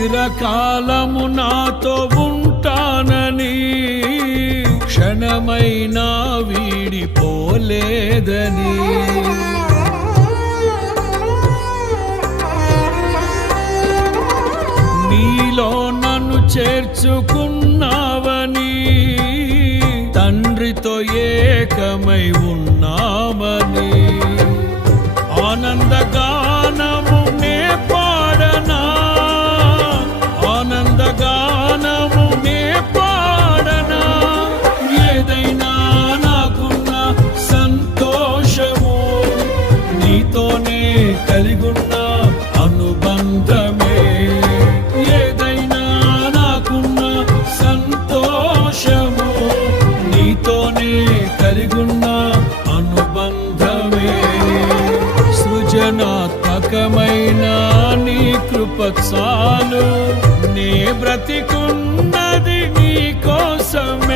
చిరకాలము నాతో ఉంటానని క్షణమైనా వీడిపోలేదని నీలో నన్ను చేర్చుకున్నావని తండ్రితో ఏకమై ఉన్నామని ఆనందగానము నే పాడనా ఆనందగానము నే పాడనా ఏదైనా నాకున్న సంతోషము నీతోనే కలిగున్న అనుబంధమే ఏదైనా నాకున్న సంతోషము నీతోనే కలిగున్న అనుబంధమే సృజనాత్మకమైన నీ కృప చాలు నే బ్రతికున్నది నీ కోసం